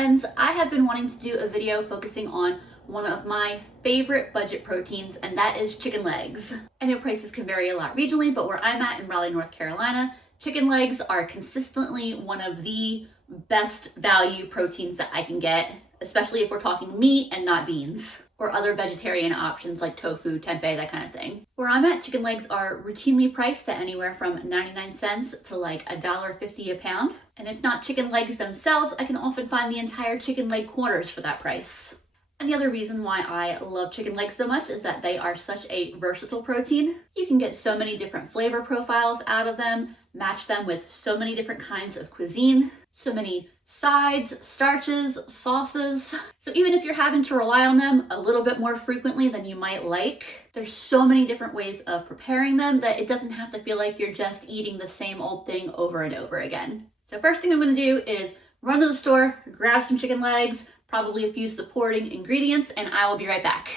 friends, I have been wanting to do a video focusing on one of my favorite budget proteins, and that is chicken legs. I know prices can vary a lot regionally, but where I'm at in Raleigh, North Carolina, chicken legs are consistently one of the best value proteins that I can get, especially if we're talking meat and not beans, or other vegetarian options like tofu, tempeh, that kind of thing. Where I'm at, chicken legs are routinely priced at anywhere from 99 cents to like $1.50 a pound. And if not chicken legs themselves, I can often find the entire chicken leg quarters for that price. And the other reason why I love chicken legs so much is that they are such a versatile protein. You can get so many different flavor profiles out of them, match them with so many different kinds of cuisine, so many sides, starches, sauces. So even if you're having to rely on them a little bit more frequently than you might like, there's so many different ways of preparing them that it doesn't have to feel like you're just eating the same old thing over and over again. So first thing I'm gonna do is run to the store, grab some chicken legs, probably a few supporting ingredients, and I will be right back.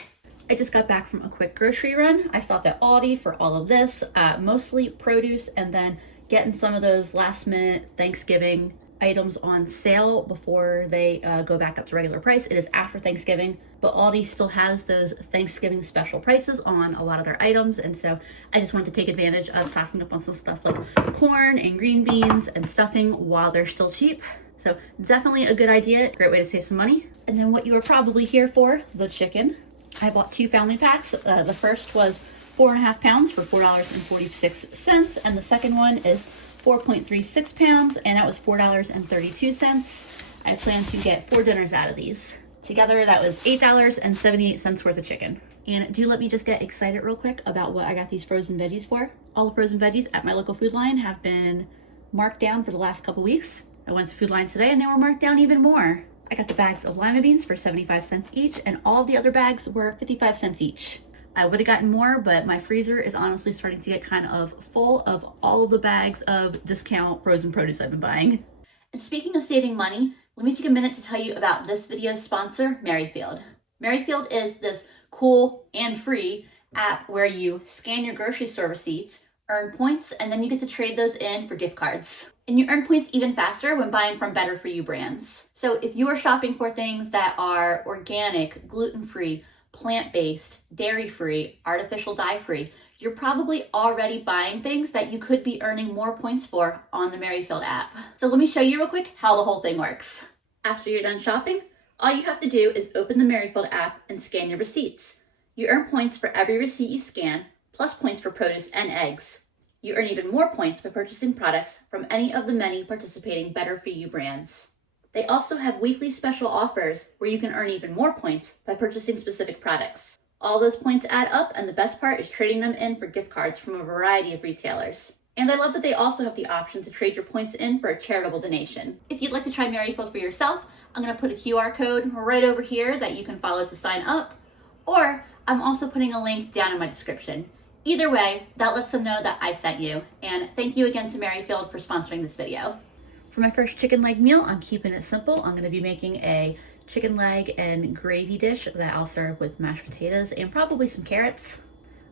I just got back from a quick grocery run. I stopped at Aldi for all of this, mostly produce, and then getting some of those last minute Thanksgiving items on sale before they go back up to regular price. It is after Thanksgiving, but Aldi still has those Thanksgiving special prices on a lot of their items, and so I just wanted to take advantage of stocking up on some stuff like corn and green beans and stuffing while they're still cheap. So definitely a good idea, great way to save some money. And then what you are probably here for, the chicken. I bought 2 family packs. The first was 4.5 pounds for $4.46, and the second one is 4.36 pounds, and that was $4.32. I plan to get 4 dinners out of these. Together, that was $8.78 worth of chicken. And do let me just get excited real quick about what I got these frozen veggies for. All the frozen veggies at my local Food Lion have been marked down for the last couple weeks. I went to Food Lion today and they were marked down even more. I got the bags of lima beans for 75 cents each, and all the other bags were 55 cents each. I would have gotten more, but my freezer is honestly starting to get kind of full of all of the bags of discount frozen produce I've been buying. And speaking of saving money, let me take a minute to tell you about this video's sponsor, Merrifield. Merrifield is this cool and free app where you scan your grocery store receipts, earn points, and then you get to trade those in for gift cards. And you earn points even faster when buying from better for you brands. So if you are shopping for things that are organic, gluten-free, plant-based, dairy-free, artificial dye-free, you're probably already buying things that you could be earning more points for on the Merrifield app. So let me show you real quick how the whole thing works. After you're done shopping, all you have to do is open the Merrifield app and scan your receipts. You earn points for every receipt you scan, plus points for produce and eggs. You earn even more points by purchasing products from any of the many participating Better For You brands. They also have weekly special offers where you can earn even more points by purchasing specific products. All those points add up, and the best part is trading them in for gift cards from a variety of retailers. And I love that they also have the option to trade your points in for a charitable donation. If you'd like to try Merrifield for yourself, I'm going to put a QR code right over here that you can follow to sign up, or I'm also putting a link down in my description. Either way, that lets them know that I sent you. And thank you again to Merrifield for sponsoring this video. For my first chicken leg meal, I'm keeping it simple. I'm going to be making a chicken leg and gravy dish that I'll serve with mashed potatoes and probably some carrots.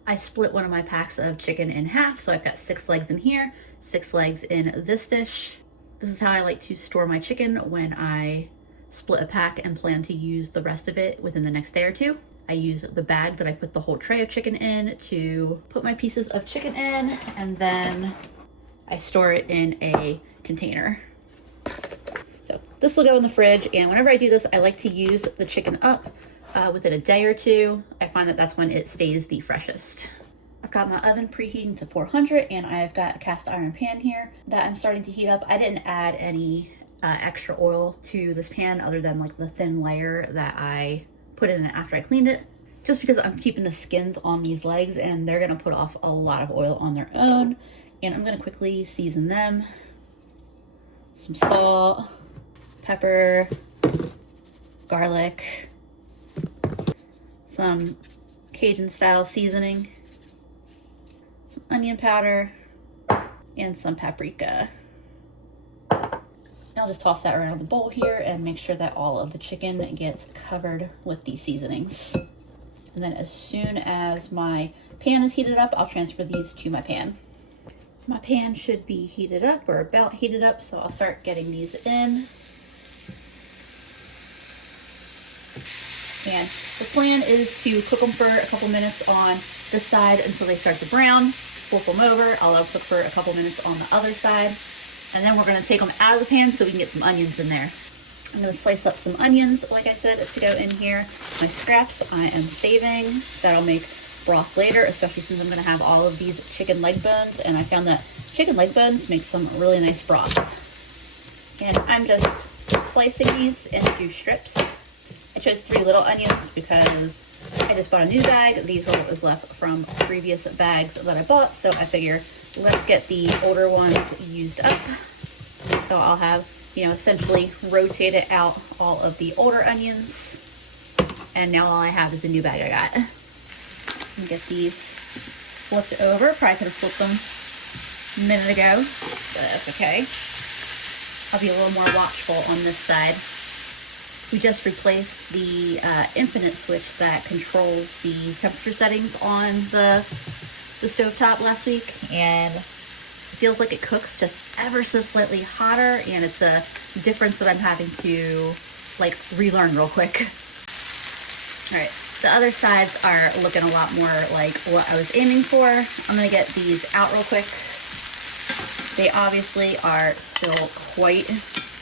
I split one of my packs of chicken in half, so I've got 6 legs in here, 6 legs in this dish. This is how I like to store my chicken when I split a pack and plan to use the rest of it within the next day or two. I use the bag that I put the whole tray of chicken in to put my pieces of chicken in, and then I store it in a container. So this will go in the fridge, and whenever I do this, I like to use the chicken up within a day or two. I find that that's when it stays the freshest. I've got my oven preheating to 400, and I've got a cast iron pan here that I'm starting to heat up. I didn't add any extra oil to this pan other than like the thin layer that I put in it after I cleaned it, just because I'm keeping the skins on these legs and they're gonna put off a lot of oil on their own. And I'm gonna quickly season them. Some salt, pepper, garlic, some Cajun style seasoning, some onion powder, and some paprika. I'll just toss that around the bowl here and make sure that all of the chicken gets covered with these seasonings. And then as soon as my pan is heated up, I'll transfer these to my pan. My pan should be heated up or about heated up, so I'll start getting these in. And the plan is to cook them for a couple minutes on this side until they start to brown. Flip them over. I'll cook for a couple minutes on the other side. And then we're going to take them out of the pan so we can get some onions in there. I'm going to slice up some onions, like I said, to go in here. My scraps I am saving. That'll make broth later, especially since I'm going to have all of these chicken leg bones. And I found that chicken leg bones make some really nice broth. And I'm just slicing these into strips. I chose 3 little onions because I just bought a new bag. These are what was left from previous bags that I bought. So I figure let's get the older ones used up. So I'll have, you know, essentially rotated out all of the older onions. And now all I have is the new bag I got. And get these flipped over. Probably could have flipped them a minute ago, but that's okay. I'll be a little more watchful on this side. We just replaced the infinite switch that controls the temperature settings on the stovetop last week, and it feels like it cooks just ever so slightly hotter, and it's a difference that I'm having to like relearn real quick. All right, the other sides are looking a lot more like what I was aiming for. I'm gonna get these out real quick. They obviously are still quite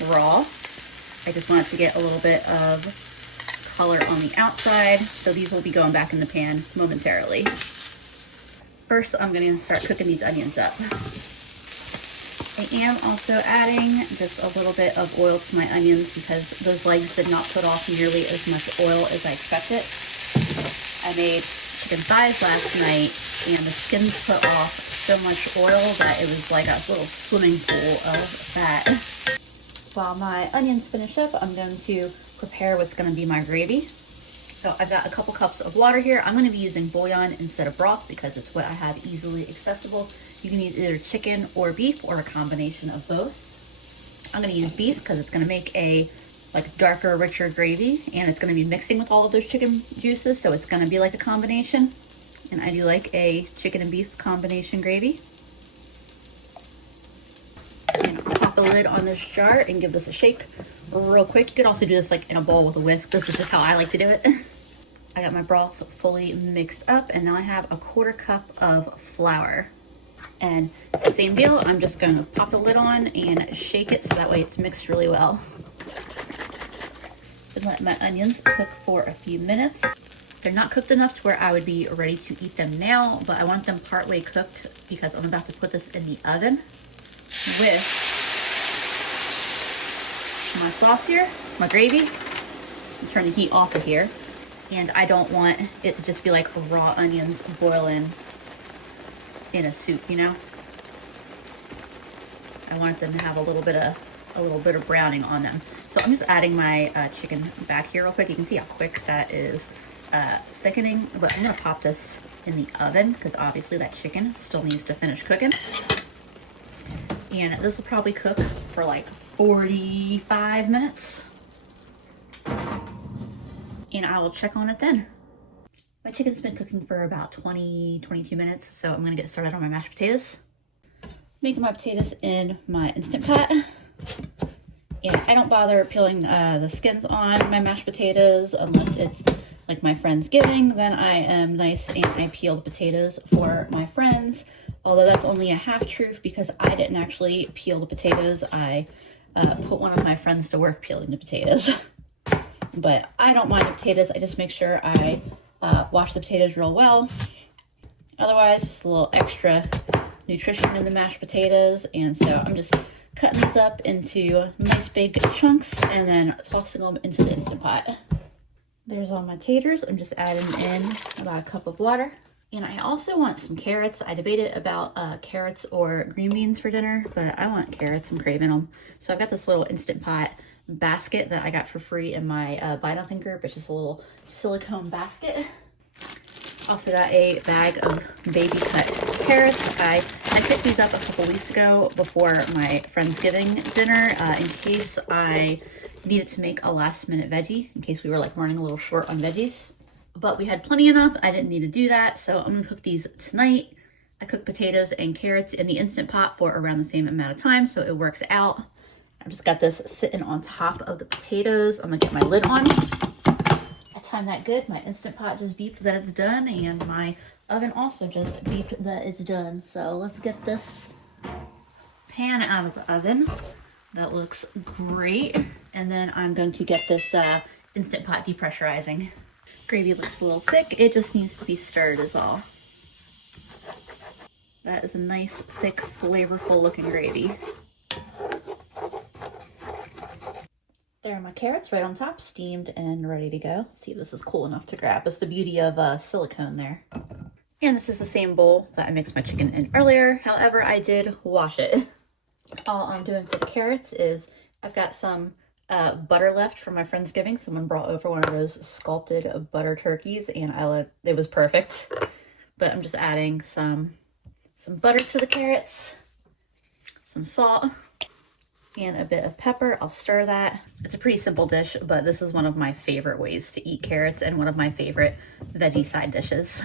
raw. I just want it to get a little bit of color on the outside, so these will be going back in the pan momentarily. First, I'm going to start cooking these onions up. I am also adding just a little bit of oil to my onions because those legs did not put off nearly as much oil as I expected. I made chicken thighs last night, and the skins put off so much oil that it was like a little swimming pool of fat. While my onions finish up, I'm going to prepare what's going to be my gravy. So I've got a couple cups of water here. I'm going to be using bouillon instead of broth because it's what I have easily accessible. You can use either chicken or beef or a combination of both. I'm going to use beef because it's going to make a like darker, richer gravy, and it's going to be mixing with all of those chicken juices, so it's going to be like a combination. And I do like a chicken and beef combination gravy. Pop the lid on this jar and give this a shake real quick. You could also do this like in a bowl with a whisk. This is just how I like to do it. I got my broth fully mixed up, and now I have a 1/4 cup of flour. And it's the same deal. I'm just going to pop the lid on and shake it so that way it's mixed really well. And let my onions cook for a few minutes. They're not cooked enough to where I would be ready to eat them now, but I want them partway cooked because I'm about to put this in the oven with my sauce here, my gravy. I'm turning the heat off of here, and I don't want it to just be like raw onions boiling in a soup, you know. I want them to have a little bit of browning on them. So I'm just adding my chicken back here real quick. You can see how quick that is thickening, but I'm gonna pop this in the oven because obviously that chicken still needs to finish cooking. And this will probably cook for like 45 minutes. And I will check on it then. My chicken's been cooking for about 22 minutes, so I'm gonna get started on my mashed potatoes. Making my potatoes in my Instant Pot. And I don't bother peeling the skins on my mashed potatoes unless it's like my friend's giving. Then I am nice and I peel the potatoes for my friends. Although that's only a half truth because I didn't actually peel the potatoes. I put one of my friends to work peeling the potatoes. But I don't mind the potatoes. I just make sure I wash the potatoes real well. Otherwise, just a little extra nutrition in the mashed potatoes. And so I'm just cutting these up into nice big chunks and then tossing them into the Instant Pot. There's all my taters. I'm just adding in about a cup of water. And I also want some carrots. I debated about carrots or green beans for dinner, but I want carrots. I'm craving them. So I've got this little Instant Pot basket that I got for free in my Buy Nothing group. It's just a little silicone basket. Also got a bag of baby cut carrots. I picked these up a couple weeks ago before my Friendsgiving dinner in case I needed to make a last minute veggie, in case we were like running a little short on veggies. But we had plenty enough. I didn't need to do that, so I'm gonna cook these tonight. I cook potatoes and carrots in the Instant Pot for around the same amount of time, so it works out. I've just got this sitting on top of the potatoes. I'm gonna get my lid on. I timed that good. My Instant Pot just beeped that it's done, and my oven also just beeped that it's done. So let's get this pan out of the oven. That looks great. And then I'm going to get this Instant Pot depressurizing. Gravy looks a little thick. It just needs to be stirred is all. That is a nice, thick, flavorful looking gravy. There are my carrots right on top, steamed and ready to go. See if this is cool enough to grab. It's the beauty of silicone there. And this is the same bowl that I mixed my chicken in earlier. However, I did wash it. All I'm doing for the carrots is I've got some butter left from my Friendsgiving. Someone brought over one of those sculpted butter turkeys, and it was perfect. But I'm just adding some butter to the carrots, some salt, and a bit of pepper. I'll stir that. It's a pretty simple dish, but this is one of my favorite ways to eat carrots and one of my favorite veggie side dishes.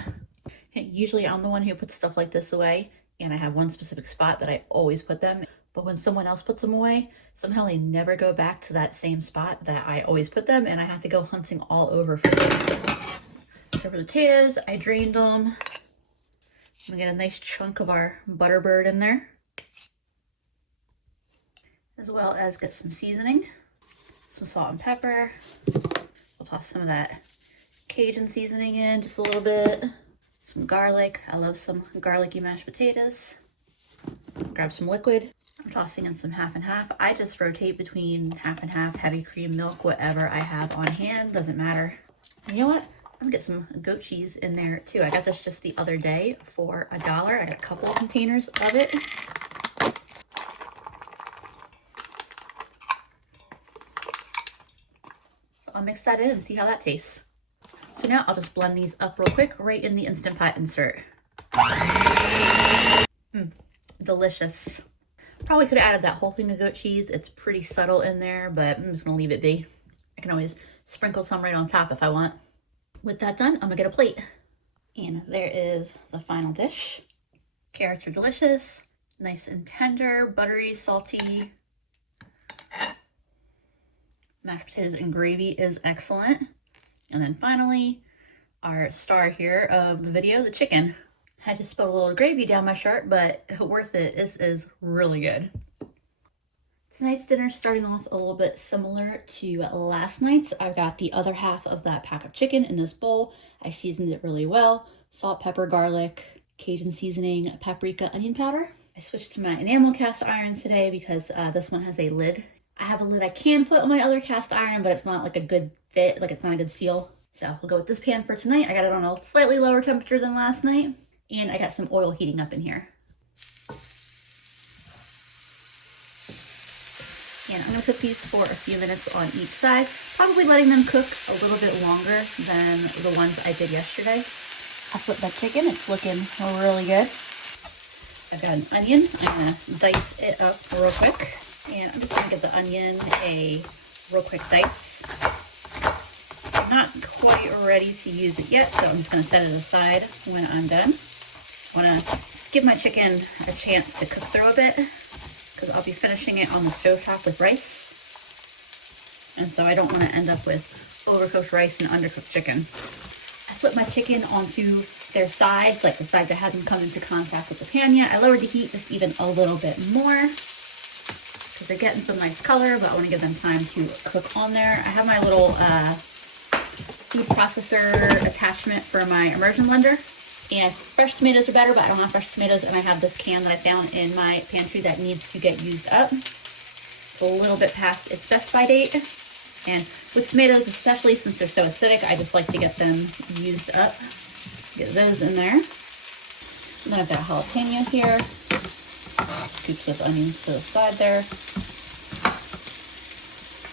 Usually I'm the one who puts stuff like this away, and I have one specific spot that I always put them. But when someone else puts them away, somehow they never go back to that same spot that I always put them, and I have to go hunting all over for them. So for the potatoes, I drained them. I'm gonna get a nice chunk of our butterbird in there, as well as get some seasoning, some salt and pepper. We'll toss some of that Cajun seasoning in just a little bit. Some garlic. I love some garlicky mashed potatoes. Grab some liquid. I'm tossing in some half and half. I just rotate between half and half, heavy cream, milk, whatever I have on hand, doesn't matter. And you know what? I'm gonna get some goat cheese in there too. I got this just the other day for $1. I got a couple of containers of it. So I'll mix that in and see how that tastes. So now I'll just blend these up real quick right in the Instant Pot insert. Delicious. Probably could have added that whole thing of goat cheese. It's pretty subtle in there, but I'm just gonna leave it be. I can always sprinkle some right on top if I want. With that done, I'm gonna get a plate. And there is the final dish. Carrots are delicious, nice and tender, buttery, salty. Mashed potatoes and gravy is excellent. And then finally, our star here of the video, the chicken. I just spilled a little gravy down my shirt, but worth it. This is really good. Tonight's dinner starting off a little bit similar to last night's. I've got the other half of that pack of chicken in this bowl. I seasoned it really well. Salt, pepper, garlic, Cajun seasoning, paprika, onion powder. I switched to my enamel cast iron today because this one has a lid. I have a lid I can put on my other cast iron, but it's not like a good fit, like it's not a good seal. So we'll go with this pan for tonight. I got it on a slightly lower temperature than last night. And I got some oil heating up in here. And I'm gonna cook these for a few minutes on each side, probably letting them cook a little bit longer than the ones I did yesterday. I flipped my chicken, it's looking really good. I've got an onion, I'm gonna dice it up real quick. And I'm just gonna give the onion a real quick dice. I'm not quite ready to use it yet, so I'm just gonna set it aside when I'm done. I wanna give my chicken a chance to cook through a bit because I'll be finishing it on the stovetop with rice. And so I don't wanna end up with overcooked rice and undercooked chicken. I flip my chicken onto their sides, like the side that hasn't come into contact with the pan yet. I lowered the heat just even a little bit more because they're getting some nice color, but I wanna give them time to cook on there. I have my little food processor attachment for my immersion blender. And fresh tomatoes are better, but I don't have fresh tomatoes, and I have this can that I found in my pantry that needs to get used up. It's a little bit past its best-by date. And with tomatoes, especially since they're so acidic, I just like to get them used up. Get those in there. And then I've got jalapeno here. Scoop those onions to the side there.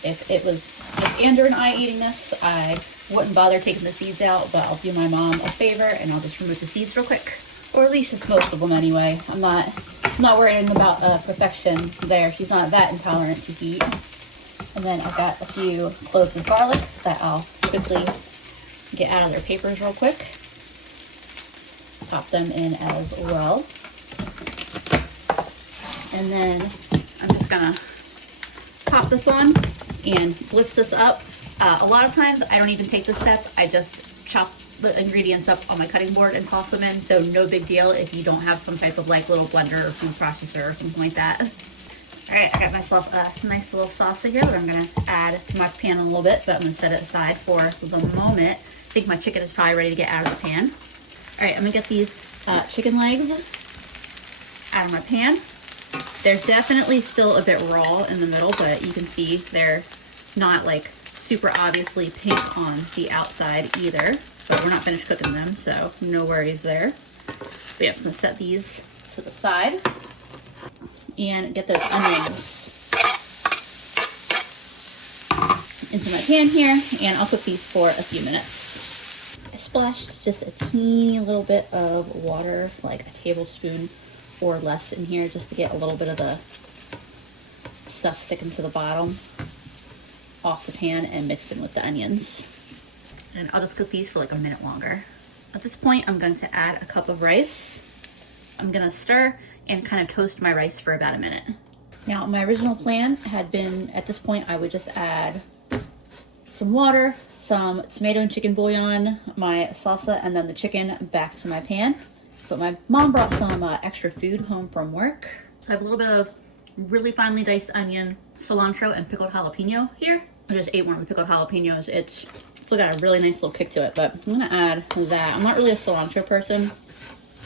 If Andrew and I eating this, I wouldn't bother taking the seeds out, but I'll do my mom a favor and I'll just remove the seeds real quick. Or at least just most of them anyway. I'm not worrying about perfection there. She's not that intolerant to heat. And then I've got a few cloves of garlic that I'll quickly get out of their papers real quick. Pop them in as well. And then I'm just gonna pop this on and blitz this up A lot of times I don't even take this step. I just chop the ingredients up on my cutting board and toss them in. So no big deal if you don't have some type of like little blender or food processor or something like that. All right, I got myself a nice little salsa here that I'm gonna add to my pan in a little bit, but I'm gonna set it aside for the moment. I think my chicken is probably ready to get out of the pan. All right, I'm gonna get these chicken legs out of my pan. They're definitely still a bit raw in the middle, but you can see they're not like super obviously pink on the outside either, but we're not finished cooking them, so no worries there. But yeah, I'm gonna set these to the side and get those onions into my pan here, and I'll cook these for a few minutes. I splashed just a teeny little bit of water, like a tablespoon or less in here, just to get a little bit of the stuff sticking to the bottom off the pan and mix in with the onions. And I'll just cook these for like a minute longer. At this point, I'm going to add a cup of rice. I'm gonna stir and kind of toast my rice for about a minute. Now, my original plan had been, at this point, I would just add some water, some tomato and chicken bouillon, my salsa, and then the chicken back to my pan. But my mom brought some extra food home from work. So I have a little bit of really finely diced onion, cilantro, and pickled jalapeno here. I just ate one of the pickled jalapenos. It's still got a really nice little kick to it, but I'm gonna add that. I'm not really a cilantro person,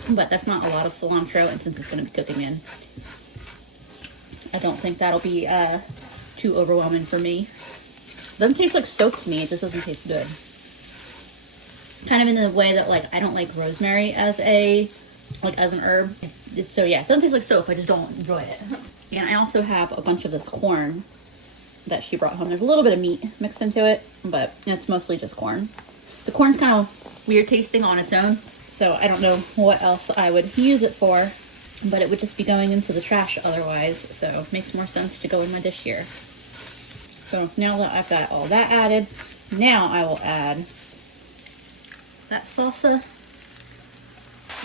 but that's not a lot of cilantro, and since it's gonna be cooking in, I don't think that'll be too overwhelming for me. It doesn't taste like soap to me, it just doesn't taste good. Kind of in the way that like I don't like rosemary as an herb. So yeah, it doesn't taste like soap, I just don't enjoy it. And I also have a bunch of this corn that she brought home. There's a little bit of meat mixed into it, but it's mostly just corn. The corn's kind of weird tasting on its own, so I don't know what else I would use it for, but it would just be going into the trash otherwise, so it makes more sense to go in my dish here. So now that I've got all that added, now I will add that salsa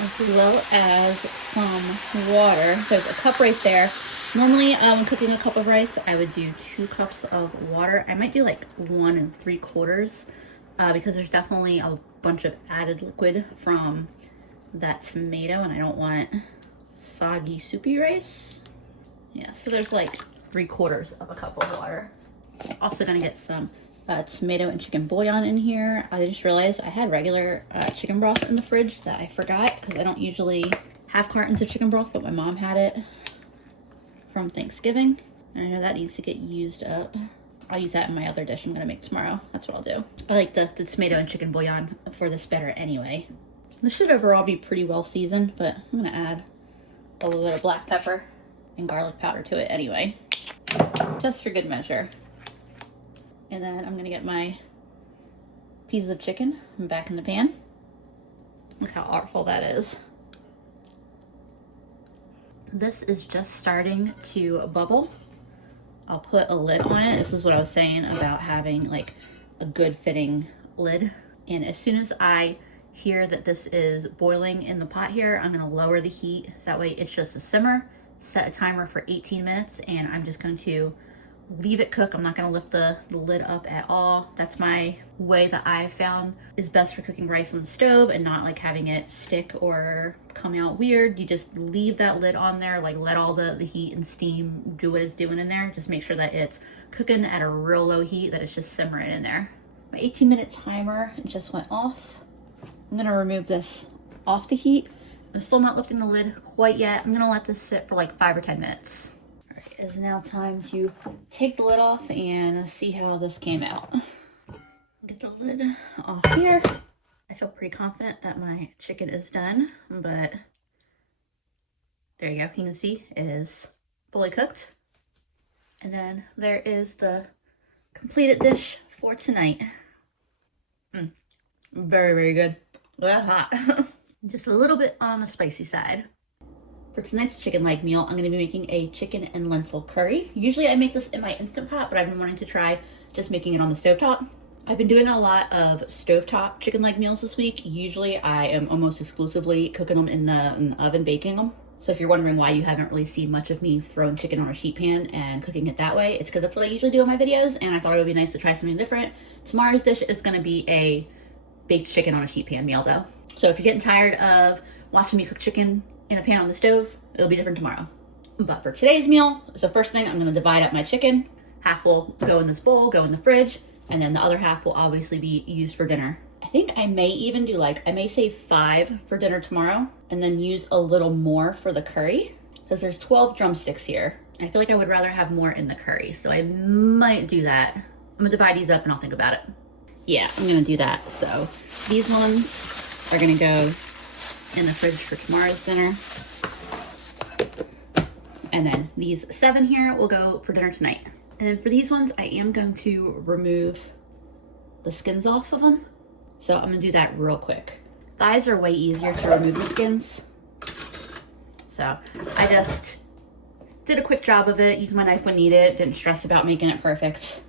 as well as some water. There's a cup right there. Normally when cooking a cup of rice, I would do 2 cups of water. I might do like 1 3/4 because there's definitely a bunch of added liquid from that tomato, and I don't want soggy soupy rice. Yeah, so there's like 3/4 of a cup of water. Also gonna get some tomato and chicken bouillon in here. I just realized I had regular chicken broth in the fridge that I forgot, because I don't usually have cartons of chicken broth, but my mom had it from Thanksgiving, and I know that needs to get used up. I'll use that in my other dish I'm gonna make tomorrow. That's what I'll do. I like the tomato and chicken bouillon for this better anyway. This should overall be pretty well seasoned, but I'm gonna add a little bit of black pepper and garlic powder to it anyway, just for good measure. And then I'm gonna get my pieces of chicken back in the pan. Look how artful that is. This is just starting to bubble. I'll put a lid on it. This is what I was saying about having like a good fitting lid. And as soon as I hear that this is boiling in the pot here, I'm gonna lower the heat. So that way it's just a simmer, set a timer for 18 minutes, and I'm just going to leave it cook. I'm not gonna lift the lid up at all. That's my way that I've found is best for cooking rice on the stove and not like having it stick or come out weird. You just leave that lid on there, like let all the heat and steam do what it's doing in there. Just make sure that it's cooking at a real low heat, that it's just simmering in there. My 18-minute timer just went off. I'm gonna remove this off the heat. I'm still not lifting the lid quite yet. I'm gonna let this sit for like 5 or 10 minutes. It's now time to take the lid off and see how this came out. Get the lid off here. I feel pretty confident that my chicken is done, but there you go. You can see it is fully cooked. And then there is the completed dish for tonight. Very, very good. Well, hot. Just a little bit on the spicy side. For tonight's chicken leg meal, I'm going to be making a chicken and lentil curry. Usually I make this in my Instant Pot, but I've been wanting to try just making it on the stovetop. I've been doing a lot of stovetop chicken leg meals this week. Usually I am almost exclusively cooking them in the oven, baking them. So if you're wondering why you haven't really seen much of me throwing chicken on a sheet pan and cooking it that way, it's because that's what I usually do in my videos, and I thought it would be nice to try something different. Tomorrow's dish is going to be a baked chicken on a sheet pan meal though. So if you're getting tired of watching me cook chicken in a pan on the stove, it'll be different tomorrow. But for today's meal, so first thing, I'm going to divide up my chicken. Half will go in this bowl, go in the fridge, and then the other half will obviously be used for dinner. I think I may even do I may save 5 for dinner tomorrow and then use a little more for the curry, because there's 12 drumsticks here. I feel like I would rather have more in the curry, so I might do that. I'm gonna divide these up and I'll think about it. Yeah, I'm gonna do that. So these ones are gonna go in the fridge for tomorrow's dinner. And then these 7 here will go for dinner tonight. And then for these ones, I am going to remove the skins off of them. So I'm gonna do that real quick. Thighs are way easier to remove the skins. So I just did a quick job of it, used my knife when needed, didn't stress about making it perfect.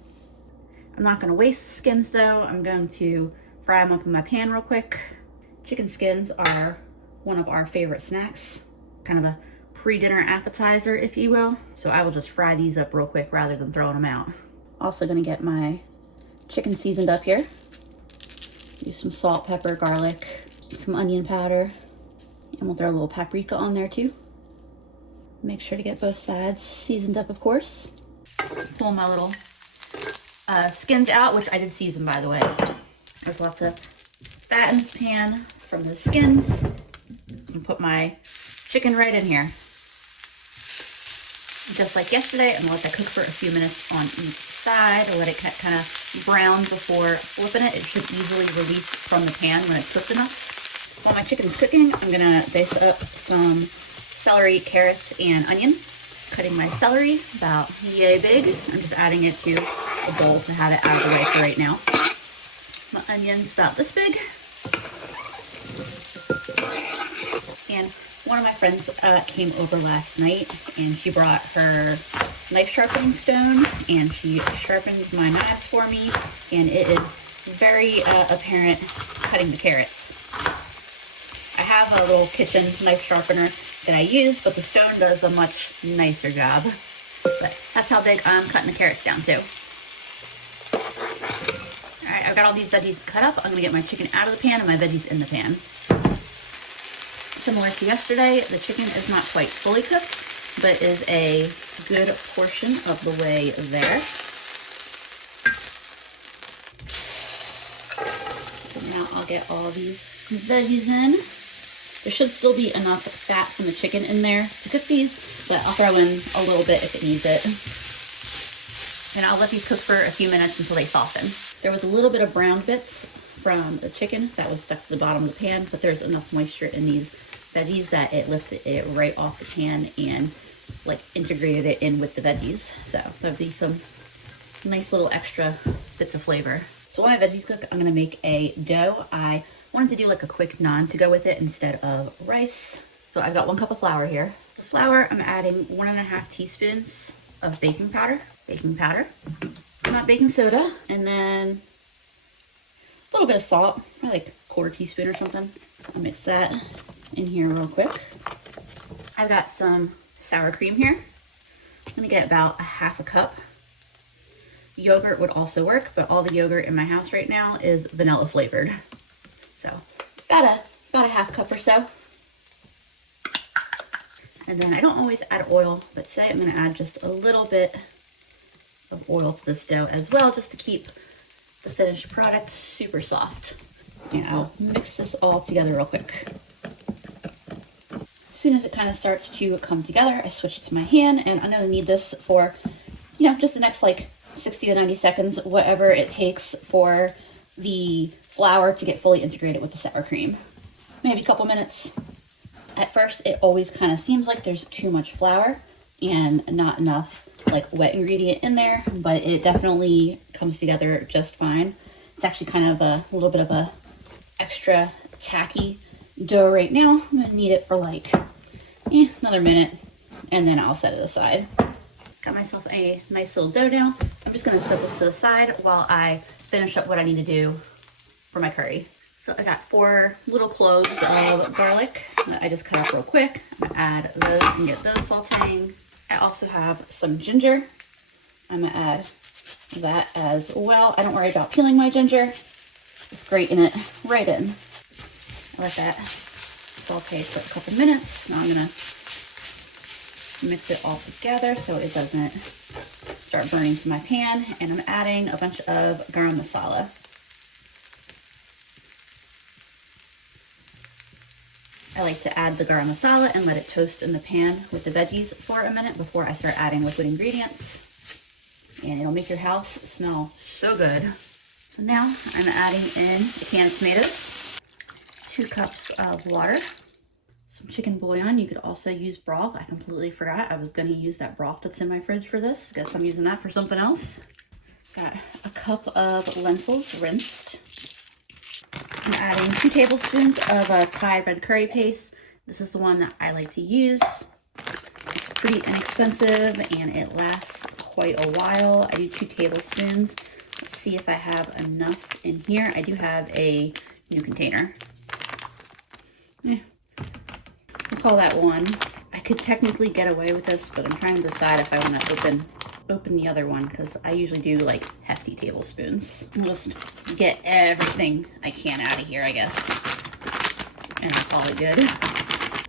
I'm not gonna waste the skins though. I'm going to fry them up in my pan real quick. Chicken skins are one of our favorite snacks, kind of a pre-dinner appetizer, if you will. So I will just fry these up real quick rather than throwing them out. Also gonna get my chicken seasoned up here. Use some salt, pepper, garlic, some onion powder, and we'll throw a little paprika on there too. Make sure to get both sides seasoned up, of course. Pull my little skins out, which I did season, by the way. There's lots of fat in this pan from the skins. And put my chicken right in here. Just like yesterday, I'm gonna let that cook for a few minutes on each side. I'll let it kind of brown before flipping it. It should easily release from the pan when it's cooked enough. While my chicken is cooking, I'm gonna dice up some celery, carrots, and onion. Cutting my celery about yay big. I'm just adding it to a bowl to have it out of the way for right now. My onion's about this big. And one of my friends came over last night and she brought her knife sharpening stone and she sharpened my knives for me, and it is very apparent cutting the carrots. I have a little kitchen knife sharpener that I use, but the stone does a much nicer job. But that's how big I'm cutting the carrots down to. Alright, I've got all these veggies cut up. I'm going to get my chicken out of the pan and my veggies in the pan. Similar to yesterday, the chicken is not quite fully cooked, but is a good portion of the way there. So now I'll get all these veggies in. There should still be enough fat from the chicken in there to cook these, but I'll throw in a little bit if it needs it. And I'll let these cook for a few minutes until they soften. There was a little bit of brown bits from the chicken that was stuck to the bottom of the pan, but there's enough moisture in these veggies that it lifted it right off the pan and integrated it in with the veggies. So there'll be some nice little extra bits of flavor. So while my veggies cook, I'm gonna make a dough. I wanted to do a quick naan to go with it instead of rice. So I've got 1 cup of flour here. The flour, I'm adding 1.5 teaspoons of baking powder, not baking soda, and then a little bit of salt, probably 1/4 teaspoon or something. I'll mix that in here real quick. I've got some sour cream here. I'm gonna get about 1/2 cup. Yogurt would also work, but all the yogurt in my house right now is vanilla flavored. So about a 1/2 cup or so. And then I don't always add oil, but today I'm gonna add just a little bit of oil to this dough as well, just to keep the finished product super soft. And I'll mix this all together real quick. As soon as it kind of starts to come together, I switch to my hand, and I'm gonna need this for, just the next 60 to 90 seconds, whatever it takes for the flour to get fully integrated with the sour cream. Maybe a couple minutes. At first, it always kind of seems like there's too much flour and not enough wet ingredient in there, but it definitely comes together just fine. It's actually kind of a little bit of a extra tacky dough right now. I'm gonna need it for another minute, and then I'll set it aside. Got myself a nice little dough now. I'm just gonna set this to the side while I finish up what I need to do for my curry. So I got 4 little cloves of garlic that I just cut up real quick. I'm gonna add those and get those sauteing. I also have some ginger. I'm gonna add that as well. I don't worry about peeling my ginger. Just grating it right in. I let that saute for a couple minutes. Now I'm gonna mix it all together so it doesn't start burning to my pan. And I'm adding a bunch of garam masala. I like to add the garam masala and let it toast in the pan with the veggies for a minute before I start adding liquid ingredients. And it'll make your house smell so good. So now I'm adding in a can of tomatoes, 2 cups of water, some chicken bouillon. You could also use broth. I completely forgot. I was going to use that broth that's in my fridge for this. Guess I'm using that for something else. Got a cup of lentils rinsed. I'm adding 2 tablespoons of Thai red curry paste. This is the one that I like to use. It's pretty inexpensive and it lasts quite a while. I do 2 tablespoons. Let's see if I have enough in here. I do have a new container. We'll call that 1. I could technically get away with this, but I'm trying to decide if I want to open the other one because I usually do like hefty tablespoons. I'll just get everything I can out of here, I guess, and I'll call it good.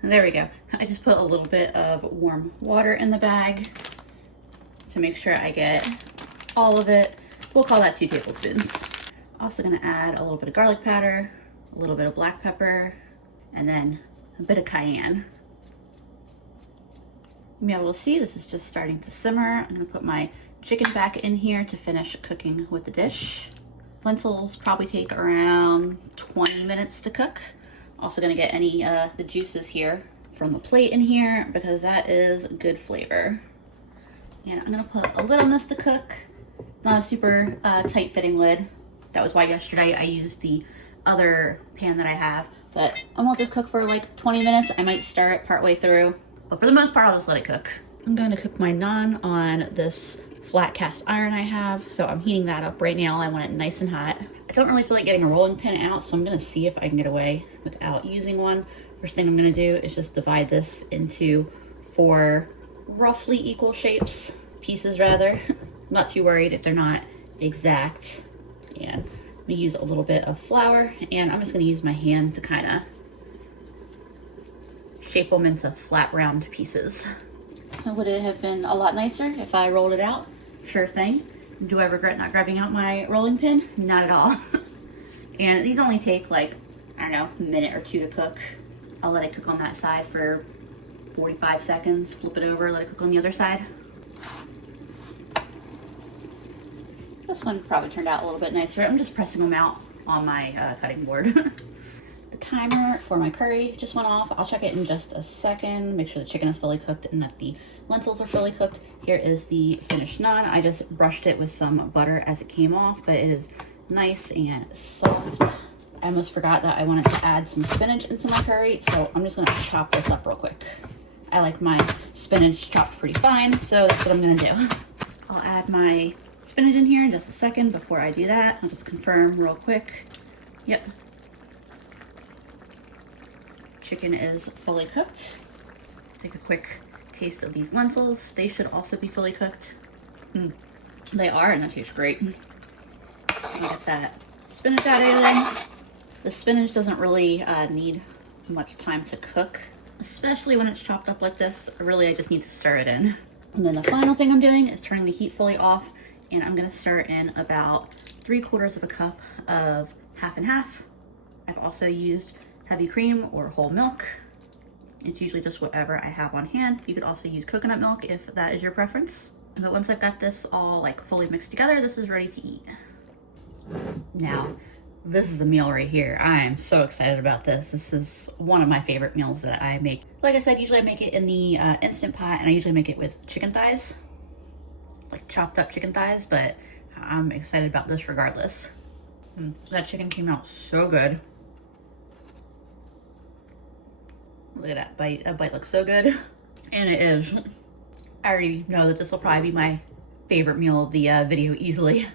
There we go. I just put a little bit of warm water in the bag to make sure I get all of it. We'll call that 2 tablespoons. Also gonna add a little bit of garlic powder, a little bit of black pepper, and then a bit of cayenne. You'll be able to see this is just starting to simmer. I'm gonna put my chicken back in here to finish cooking with the dish. Lentils probably take around 20 minutes to cook. Also gonna get any the juices here from the plate in here because that is good flavor. And I'm gonna put a lid on this to cook. Not a super tight fitting lid. That was why yesterday I used the other pan that I have. But I want this cook for like 20 minutes. I might stir it partway through. But for the most part, I'll just let it cook. I'm going to cook my naan on this flat cast iron I have. So I'm heating that up right now. I want it nice and hot. I don't really feel like getting a rolling pin out, so I'm going to see if I can get away without using one. First thing I'm going to do is just divide this into 4 roughly equal pieces rather. Not too worried if they're not exact. And I'm going to use a little bit of flour, and I'm just going to use my hand to kind of shape them into flat round pieces. Would it have been a lot nicer if I rolled it out? Sure thing. Do I regret not grabbing out my rolling pin? Not at all. And these only take like, I don't know, a minute or 2 to cook. I'll let it cook on that side for 45 seconds, flip it over, let it cook on the other side. This one probably turned out a little bit nicer. I'm just pressing them out on my cutting board. The timer for my curry just went off. I'll check it in just a second, make sure the chicken is fully cooked and that the lentils are fully cooked. Here is the finished naan. I just brushed it with some butter as it came off, but it is nice and soft. I almost forgot that I wanted to add some spinach into my curry, so I'm just gonna chop this up real quick. I like my spinach chopped pretty fine, so that's what I'm gonna do. I'll add my spinach in here in just a second. Before I do that, I'll just confirm real quick. Yep. Chicken is fully cooked. Take a quick taste of these lentils. They should also be fully cooked. They are, and that tastes great. I'll get that spinach added in. The spinach doesn't really need much time to cook, especially when it's chopped up like this. Really, I just need to stir it in. And then the final thing I'm doing is turning the heat fully off, and I'm gonna stir in about 3/4 of a cup of half and half. I've also used heavy cream or whole milk. It's usually just whatever I have on hand. You could also use coconut milk if that is your preference. But once I've got this all like fully mixed together, this is ready to eat. Now, this is a meal right here. I am so excited about this. This is one of my favorite meals that I make. Like I said, usually I make it in the Instant Pot, and I usually make it with chicken thighs, like chopped up chicken thighs, but I'm excited about this regardless. That chicken came out so good. Look at that bite. That bite looks so good. And it is. I already know that this will probably be my favorite meal of the video easily.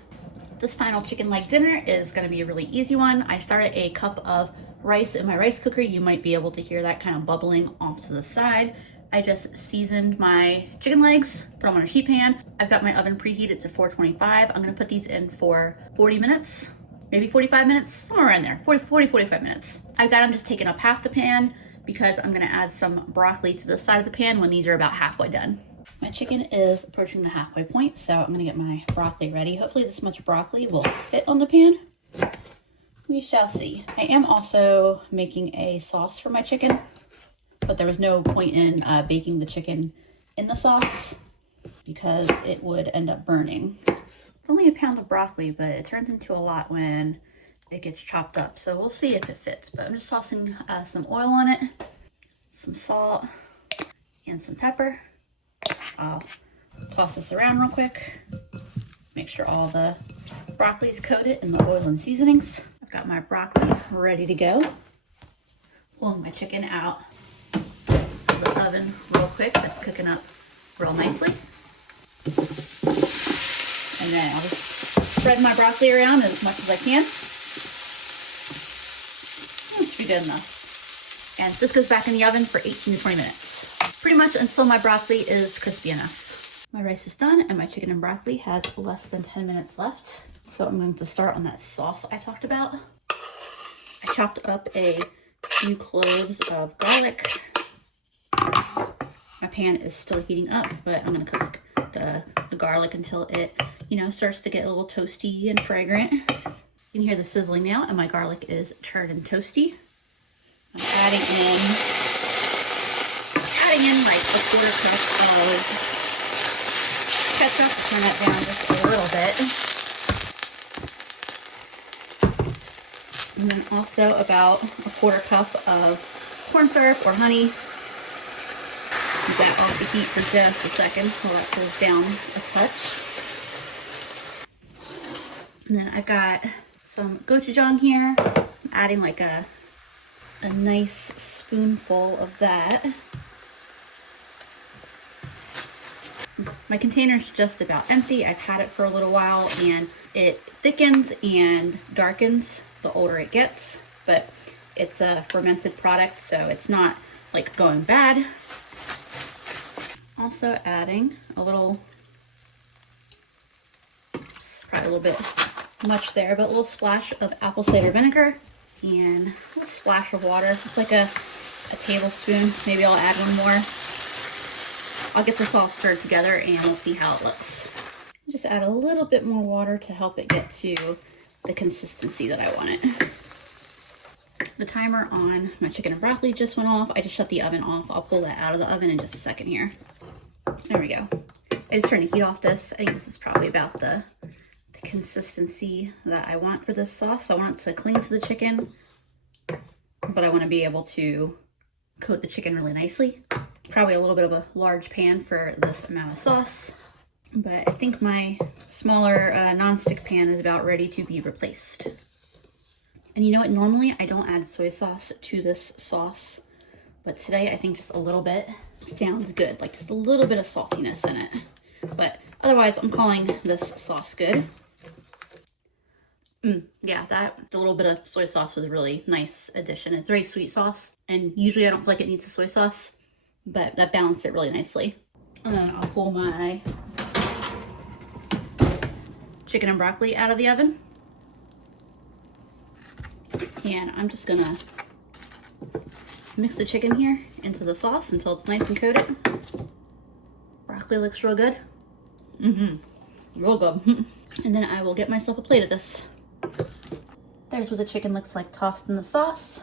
This final chicken leg dinner is gonna be a really easy one. I started a cup of rice in my rice cooker. You might be able to hear that kind of bubbling off to the side. I just seasoned my chicken legs, put them on a sheet pan. I've got my oven preheated to 425. I'm gonna put these in for 40 minutes, maybe 45 minutes, somewhere around there, 45 minutes. I've got them just taking up half the pan because I'm gonna add some broccoli to the side of the pan when these are about halfway done. My chicken is approaching the halfway point, so I'm gonna get my broccoli ready. Hopefully this much broccoli will fit on the pan. We shall see. I am also making a sauce for my chicken, but there was no point in baking the chicken in the sauce because it would end up burning. It's only a pound of broccoli, but it turns into a lot when it gets chopped up. So we'll see if it fits, but I'm just tossing some oil on it, some salt, and some pepper. I'll toss this around real quick. Make sure all the broccoli is coated in the oil and seasonings. I've got my broccoli ready to go. Pulling my chicken out of the oven real quick. That's cooking up real nicely. And then I'll just spread my broccoli around as much as I can. That should be good enough. And this goes back in the oven for 18 to 20 minutes. Pretty much until my broccoli is crispy enough. My rice is done and my chicken and broccoli has less than 10 minutes left. So I'm going to start on that sauce I talked about. I chopped up a few cloves of garlic. My pan is still heating up, but I'm gonna cook the garlic until it, starts to get a little toasty and fragrant. You can hear the sizzling now, and my garlic is turned and toasty. I'm adding in like a quarter cup of ketchup. Turn that down just a little bit. And then also about a quarter cup of corn syrup or honey. Keep that off the heat for just a second while that cools down a touch. And then I've got some gochujang here. I'm adding like a nice spoonful of that. My container's just about empty. I've had it for a little while and it thickens and darkens the older it gets, but it's a fermented product, so it's not like going bad. Also adding a little, probably a little bit much there, but a little splash of apple cider vinegar and a little splash of water, just like a tablespoon. Maybe I'll add one more. I'll get the sauce stirred together and we'll see how it looks. Just add a little bit more water to help it get to the consistency that I want it. The timer on my chicken and broccoli just went off. I just shut the oven off. I'll pull that out of the oven in just a second here. There we go. I just turned the heat off this. I think this is probably about the consistency that I want for this sauce. I want it to cling to the chicken, but I want to be able to coat the chicken really nicely. Probably a little bit of a large pan for this amount of sauce, but I think my smaller non-stick pan is about ready to be replaced. And you know what? Normally I don't add soy sauce to this sauce, but today I think just a little bit sounds good, like just a little bit of saltiness in it. But otherwise, I'm calling this sauce good. Yeah, a little bit of soy sauce was a really nice addition. It's very sweet sauce, and usually I don't feel like it needs a soy sauce, but that balanced it really nicely. And then I'll pull my chicken and broccoli out of the oven. And I'm just gonna mix the chicken here into the sauce until it's nice and coated. Broccoli looks real good. Real good. And then I will get myself a plate of this. There's what the chicken looks like tossed in the sauce.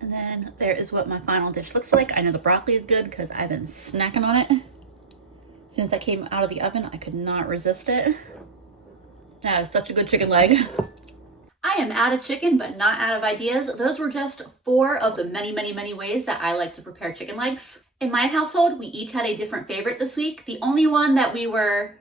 And then there is what my final dish looks like. I know the broccoli is good because I've been snacking on it. As soon as I came out of the oven, I could not resist it. That is such a good chicken leg. I am out of chicken, but not out of ideas. Those were just 4 of the many, many, many ways that I like to prepare chicken legs. In my household, we each had a different favorite this week. The only one that we were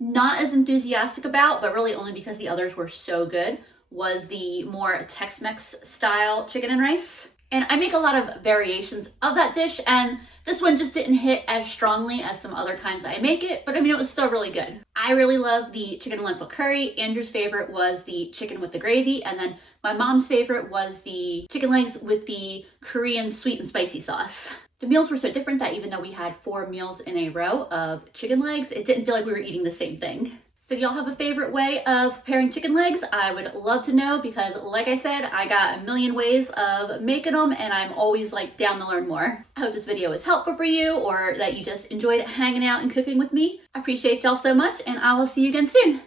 not as enthusiastic about, but really only because the others were so good, was the more Tex-Mex style chicken and rice. And I make a lot of variations of that dish, and this one just didn't hit as strongly as some other times I make it, but I mean, it was still really good. I really love the chicken and lentil curry. Andrew's favorite was the chicken with the gravy, and then my mom's favorite was the chicken legs with the Korean sweet and spicy sauce. The meals were so different that even though we had 4 meals in a row of chicken legs, it didn't feel like we were eating the same thing. So y'all have a favorite way of preparing chicken legs? I would love to know, because like I said, I got a million ways of making them and I'm always like down to learn more. I hope this video was helpful for you, or that you just enjoyed hanging out and cooking with me. I appreciate y'all so much, and I will see you again soon.